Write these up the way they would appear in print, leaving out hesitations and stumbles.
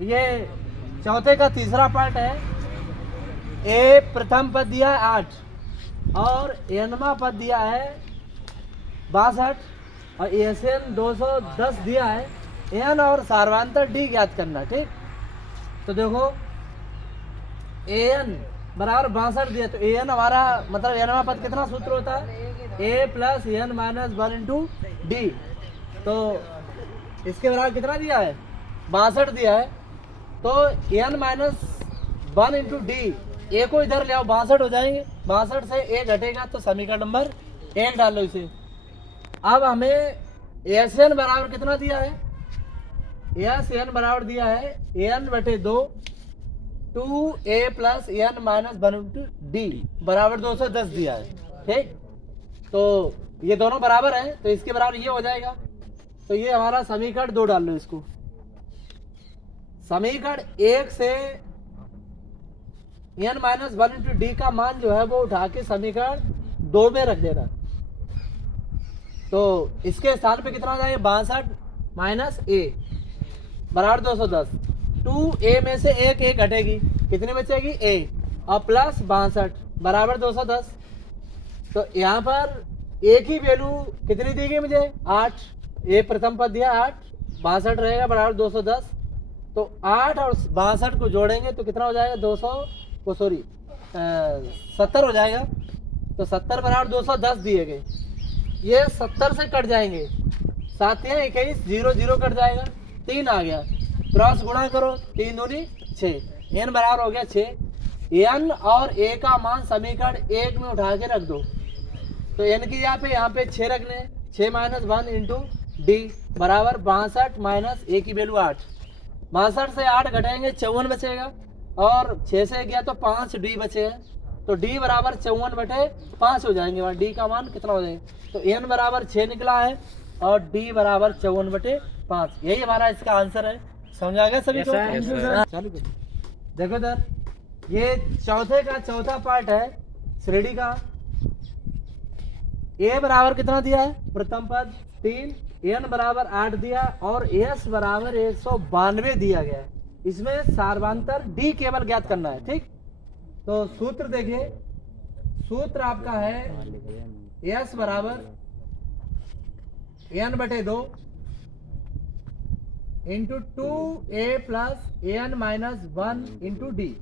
ये चौथे का तीसरा पार्ट है। ए प्रथम पद दिया है 8 और एनवा पद दिया है 62 और एसएन 210 दिया है। एन और सार्वांतर डी ज्ञात करना। ठीक, तो देखो एन बराबर 62 दिया, तो एन हमारा मतलब एनवा पद कितना सूत्र होता है, A plus N minus 1 into D. तो इसके बराबर कितना दिया है, 62 दिया है, तो एन माइनस 1 इंटू डी, ए को इधर ले आओ, 62 हो जाएंगे, 62 से ए घटेगा तो समीकरण नंबर 1 डाल लो इसे। अब हमें एस एन बराबर कितना दिया है, एस एन बराबर दिया है एन बटे 2 2a plus N minus 1 into D बराबर 210 दिया है। ठीक, तो ये दोनों बराबर हैं, तो इसके बराबर ये हो जाएगा। तो ये हमारा समीकरण 2 डाल लो इसको। समीकरण 1 से एन माइनस 1 इंटू डी का मान जो है वो उठा के समीकरण 2 में रख देना। तो इसके स्थान पे कितना आ जाएगा, 62 माइनस ए बराबर 210। 2a में से एक ए घटेगी, कितनी बचेगी, ए, और प्लस 62 बराबर 210। तो यहाँ पर ए की वैल्यू कितनी दी गई मुझे, 8, ए प्रथम पद दिया 8, 62 रहेगा बराबर 210। तो 8 और 62 को जोड़ेंगे तो कितना हो जाएगा, 70 हो जाएगा। तो 70 बराबर 210 दिए गए, ये 70 से कट जाएंगे, 7 या 21 0 0 कट जाएगा, 3 आ गया, क्रॉस गुणा करो, 3 दूनी 6, एन बराबर हो गया 6। एन और ए का मान समीकरण 1 में उठा के रख दो। तो एन की यहाँ पे 6 रखने, 6 माइनस 1 इंटू डी बराबर 62 माइनस ए की वैल्यू 8, 62 से 8 घटेंगे 54 बचेगा, और 6 से गया तो 5 डी बचे हैं, तो डी बराबर 54 बटे 5 हो जाएंगे, वहाँ डी का मान कितना हो जाएगा, तो एन बराबर 6 निकला है और डी बराबर 54 बटे 5। यही हमारा इसका आंसर है। समझ आ गया सभी को? चालू करो। देखो इधर, ये चौथे का चौथा पार्ट है श्रेणी का। ए बराबर कितना दिया है, प्रथम पद 3, एन बराबर 8 दिया और एस बराबर 192 दिया गया है। इसमें सार्वांतर डी केवल ज्ञात करना है। ठीक, तो सूत्र देखिए, सूत्र आपका है एस बराबर एन बटे 2 into 2a plus N minus 1 into D.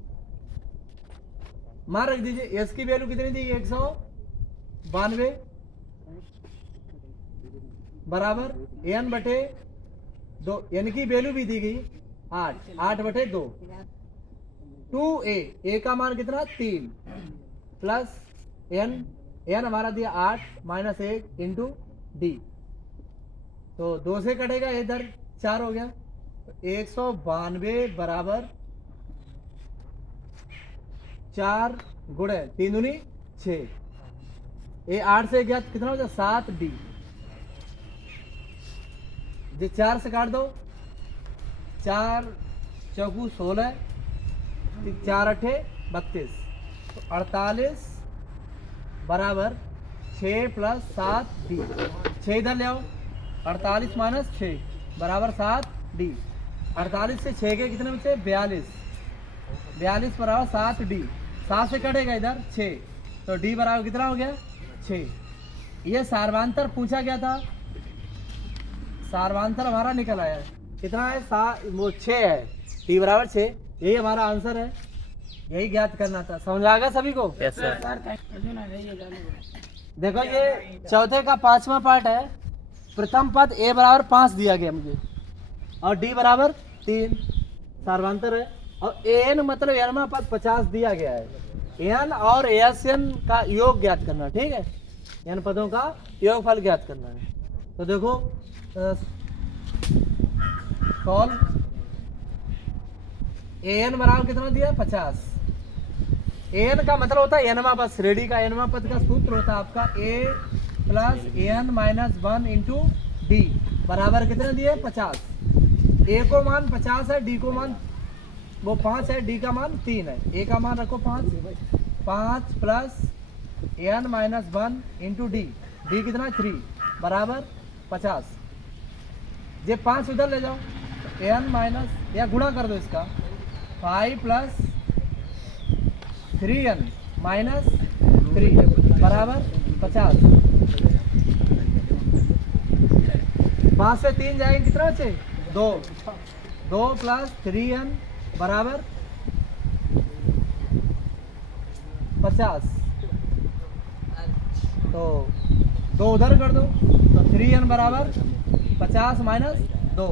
मान रख दीजिए, एस की वैल्यू कितनी दी, 192 बराबर एन बटे 2, एन की वैल्यू भी दी गई 8 बटे 2, 2a, ए का मान कितना 3 प्लस एन, एन हमारा दिया 8 माइनस 1 इंटू डी। तो 2 से कटेगा, इधर 4 हो गया, तो 192 बराबर 4 गुणे 3 दूनी 6, ये 8 से गया कितना हो जाए 7 डी, जो 4 से काट दो, 4 चौकू 16, 4 अठे 32, तो 48 बराबर 6 प्लस 7 डी। 6 इधर ले आओ, 48 माइनस 6 बराबर 7 डी। 48 से 6 के कितने बचे, 42, 42 बराबर 7 डी। 7 से कटेगा इधर 6, तो डी बराबर कितना हो गया 6। ये सार्वांतर पूछा गया था, सार्वांतर हमारा निकल आया है, कितना है, वो 6 है, डी बराबर 6। यही हमारा आंसर है, यही ज्ञात करना था। समझ आ गया सभी को? Yes sir. देखो ये चौथे का 5वां पार्ट है। प्रथम पद ए बराबर 5 दिया गया मुझे और डी बराबर 3, सार्वांतर है, और एन मतलब एनवा पद 50 दिया गया है। एन और एस एन का योग ज्ञात करना। ठीक है, एन पदों का योगफल ज्ञात करना है। तो देखो सॉल्व, एन बराबर कितना दिया 50, एन का मतलब होता है एनवा पद, श्रेणी का एनवा पद का सूत्र होता है आपका A plus N minus 1 into D बराबर कितने दिए 50। ए को मान 50 है, डी को मान वो 5 है, डी का मान 3 है, ए का मान रखो 5 plus N minus 1 into D, D कितना 3 बराबर 50। ये 5 उधर ले जाओ, एन माइनस या गुणा कर दो इसका 5 प्लस 3n माइनस 3 बराबर 50। 5 से 3 जाएंगे कितना बचे 2। 2 प्लस 3n बराबर 50। तो 2 उधर कर दो तो 3n बराबर 50 माइनस 2।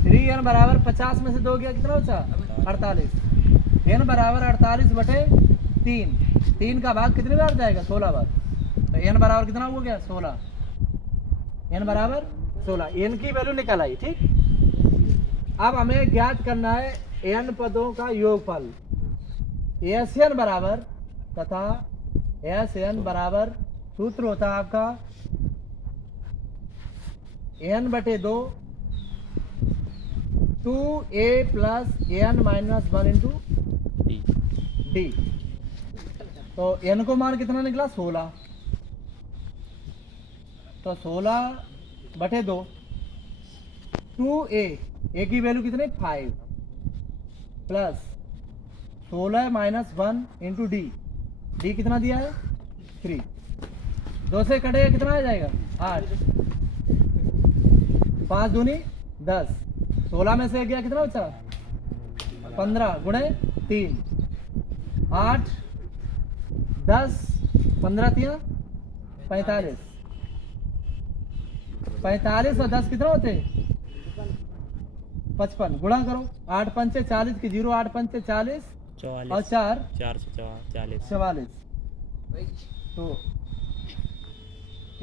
3n बराबर 50 में से 2 गया कितना बचा 48। n बराबर 48 बटे 3। 3 का भाग कितने बार जाएगा 16 बार। तो n बराबर कितना हो गया 16। n बराबर 16। n की वैल्यू निकल आई। ठीक, अब हमें ज्ञात करना है n पदों का योगफल। Sn बराबर तथा Sn बराबर सूत्र होता है आपका n बटे 2 2a plus n minus 1 into D. तो n को मान कितना निकला 16। तो 16 बटे 2 2a की वैल्यू कितने 5 plus 16 minus 1 into D. D कितना दिया है 3। 2 से कटेगा कितना आ जाएगा 8। 5 दूनी 10। 16 में से गया कितना बचा 15 गुणे 3 8 10 15 3 45। 45 और 10 कितना होते 55। गुणा करो 8 पंचे 40 की 0 8 पंचे 40 और 4 44। तो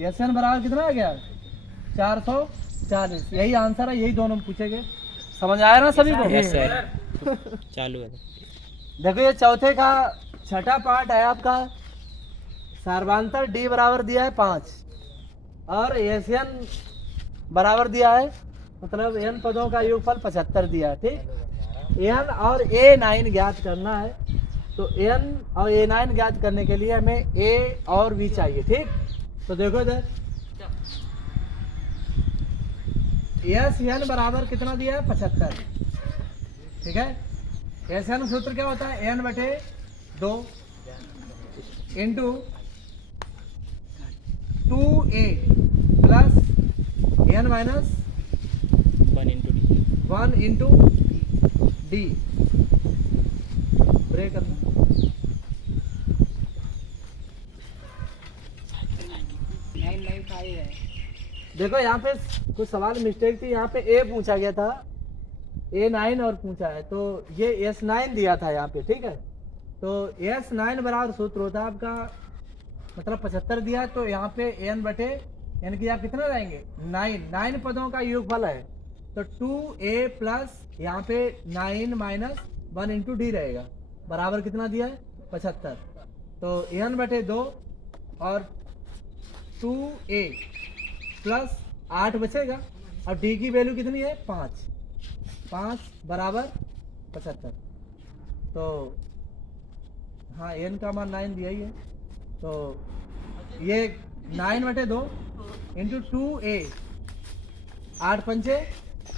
Sn बराबर कितना आ गया 440। यही आंसर है, यही दोनों पूछेंगे। समझ आया ना सभी को। Yes sir. चालू है। देखो ये चौथे का छठा पार्ट है आपका। सर्वांतर d बराबर दिया है 5 और Sn बराबर दिया है मतलब n पदों का योगफल 75 दिया है। ठीक, n और a9 ज्ञात करना है। तो n और a9 ज्ञात करने के लिए हमें a और b चाहिए। ठीक, तो देखो इधर Sn बराबर कितना दिया है 75। ठीक है, Sn सूत्र क्या होता है n बटे 2 into 2a plus n minus 1 into D. Break करना। देखो यहाँ पे कुछ सवाल मिस्टेक थी। यहाँ पे ए पूछा गया था A9 और पूछा है तो ये S9 दिया था यहाँ पे। ठीक है, तो S9 बराबर सूत्र होता है आपका मतलब 75 दिया तो यहाँ पे n बटे n की आप कितना रहेंगे 9 पदों का योगफल है। तो 2a प्लस यहाँ पे 9 माइनस 1 इंटू डी रहेगा बराबर कितना दिया है 75। तो n बटे 2 और 2a प्लस 8 बचेगा और d की वैल्यू कितनी है 5 बराबर 75। तो हाँ n का मान 9 दिया ही है। तो ये 9 बटे 2 इंटू 2a 8 पंचे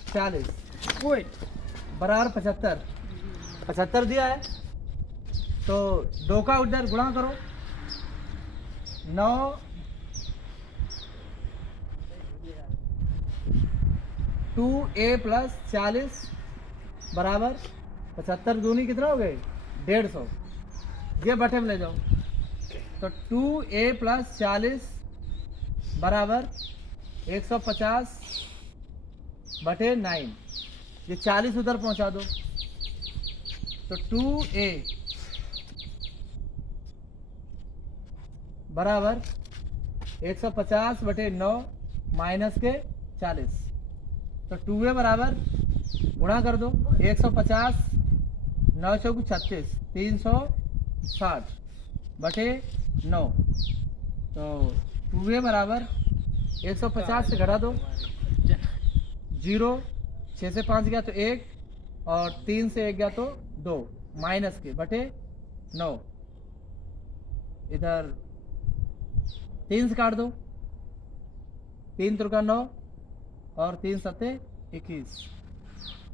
40 बराबर 75 दिया है। तो 2 का उधर गुणा करो 9 2a प्लस 40 बराबर 75 दूनी कितना हो गए 150। ये बटे में ले जाओ तो 2a प्लस 40 बराबर 150 बटे 9। ये 40 उधर पहुंचा दो तो 2a बराबर 150 बटे 9 माइनस के 40। तो 2a बराबर गुणा कर दो 150 9 चौक 36 360 बटे 9। तो 2a बराबर 150 से घटा दो 0 6 से 5 गया तो 1 और 3 से 1 गया तो 2 माइनस के बटे 9। इधर 3 से काट दो 3 त्रिका 9 और 3 सत्ते 21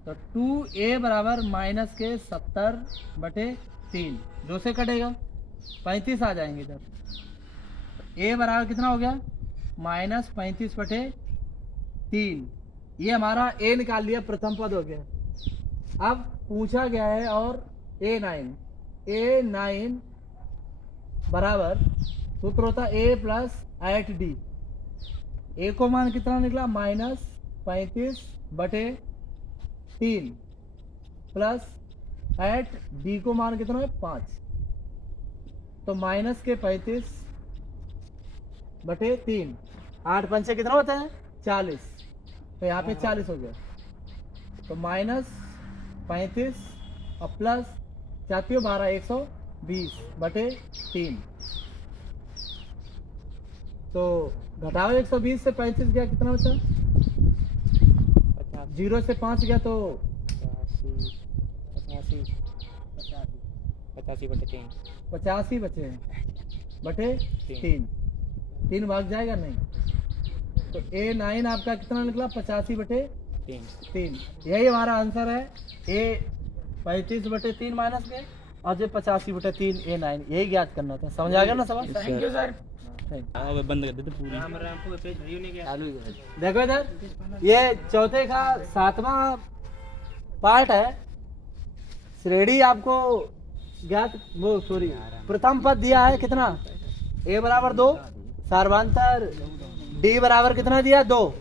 तो 2a बराबर माइनस के 70/3, 2 से कटेगा 35 आ जाएंगे इधर। a बराबर कितना हो गया, -35/3। ये हमारा a निकाल लिया, प्रथम पद हो गया। अब पूछा गया है और a9 बराबर सूत्र होता a प्लस 8d। a को मान कितना निकला, -35/3 प्लस 8d को मान कितना है, 5। तो माइनस के 35/3, 8 पंचे कितना होता है, 40। तो यहाँ पे 40 हो गया। तो -35 और प्लस 4 12 120/3। तो घटाओ 120 से 35 गया, कितना बचा, 0 से 5 गया तो 85 बचे हैं बटे 3। 3 भाग जाएगा नहीं। तो a9 आपका कितना निकला, 85/3। यही हमारा आंसर है। a 35/3 माइनस के और जो 85/3 a9, यही ज्ञात करना था। समझ आ गया ना सवाल। Thank you sir. थैंक बंद कर देते पूरी। देखो इधर, ये चौथे का 7वां पार्ट है। श्रेणी आपको ज्ञात, वो सॉरी, प्रथम पद दिया है कितना, a बराबर 2, सार्वधातर d बराबर कितना दिया, 2,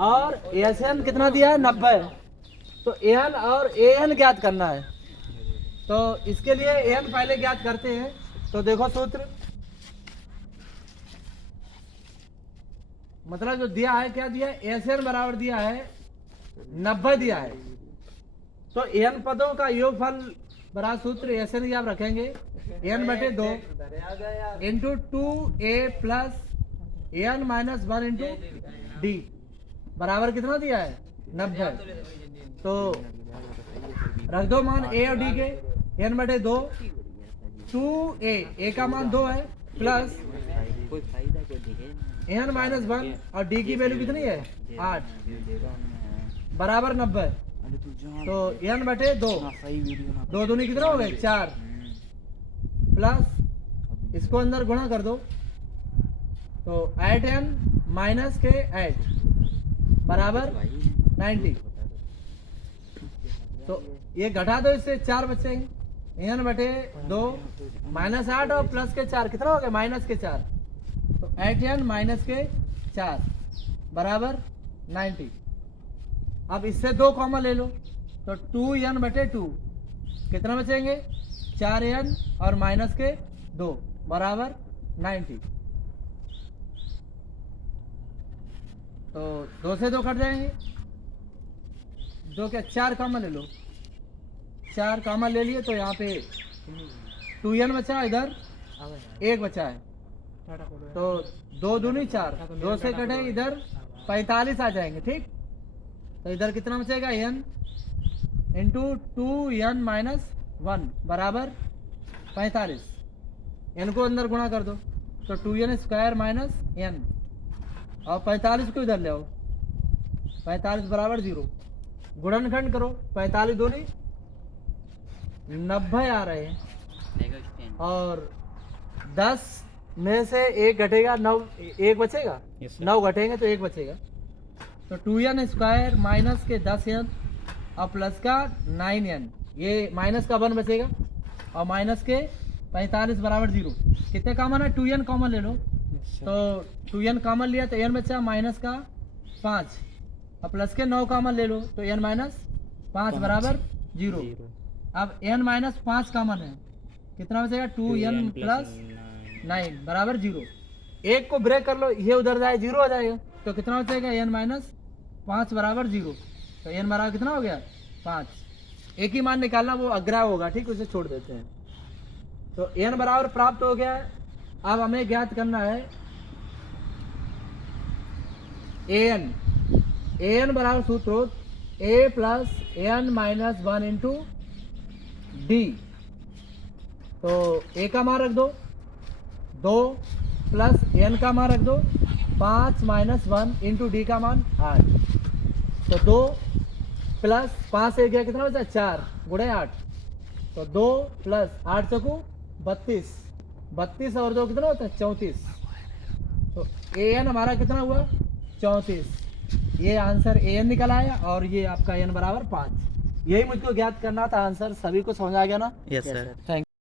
और an कितना दिया है, 90। तो an और an ज्ञात करना है। तो इसके लिए an पहले ज्ञात करते हैं। तो देखो सूत्र, मतलब जो दिया है, क्या दिया है, an बराबर दिया है 90 दिया है। तो n पदों का योगफल बराबर सूत्र an की आप रखेंगे n/2 into 2a plus n-1 into d बराबर कितना दिया है, 90। तो रख दो मान a और d के, n/2 2a का मान 2 है प्लस n-1 और d की वैल्यू कितनी है, 8 बराबर 90। तो n/2, 2 दूनी कितना हो गए, 4 प्लस इसको अंदर गुणा कर दो। तो 8n माइनस के 8 बराबर 90। तो ये घटा दो, इससे 4 बचेंगे, n/2 -8 और प्लस के 4 कितना हो गया, -4। तो 8n माइनस के 4 बराबर 90। अब इससे 2 कॉमन ले लो, तो 2n/2 कितना बचेंगे, 4n और माइनस के 2 बराबर 90। तो 2 से 2 कट जाएंगे, 2 के 4 कॉमन ले लो, 4 कॉमन ले लिए। तो यहाँ पे 2n बचा, इधर 1 बचा है। तो 2 दूनी 4, 2 से कटे इधर 45 आ जाएंगे, ठीक। तो इधर कितना बचेगा, n इंटू 2n-1 बराबर 45। n को अंदर गुणा कर दो, तो 2n² माइनस n, और 45 को इधर ले आओ, 45 बराबर 0। गुणनखंड करो, 45 दूनी 90 आ रहे हैं, और 10 में से 1 घटेगा, 9 1 बचेगा, 9 घटेंगे तो 1 बचेगा। तो 2n² माइनस के 10n और प्लस का 9n, ये माइनस का 1 बचेगा, और माइनस के 45 बराबर 0। कितने कॉमन है, 2n कॉमन ले लो। तो 2n कॉमन लिया तो n बचा माइनस का 5, और प्लस के 9 कॉमन ले लो, तो n-5 बराबर 0। अब n-5 कॉमन है, कितना बचेगा, 2n प्लस 9 बराबर 0। 1 को ब्रेक कर लो, ये उधर जाए 0 हो जाएगा। तो कितना बचेगा, n-5 बराबर 0। तो n बराबर कितना हो गया, 5। एक ही मान निकालना, वो अग्रह होगा, ठीक, उसे छोड़ देते हैं। तो n बराबर प्राप्त हो गया है। अब हमें ज्ञात करना है an बराबर सूत्र a plus n-1 into d। तो a का मान रख दो 2 प्लस n का मान रख दो 5 - 1 इंटू d का मान 8। तो 2 प्लस 5 से गया कितना बचा 4 गुणे 8 तो 2 प्लस 8 चौकू 32 32 और 2 कितना होता है 34 तो ए एन हमारा कितना हुआ 34 ये आंसर ए एन निकल आया और ये आपका एन बराबर 5 यही मुझको ज्ञात करना था आंसर सभी को समझ आ गया ना यस सर थैंक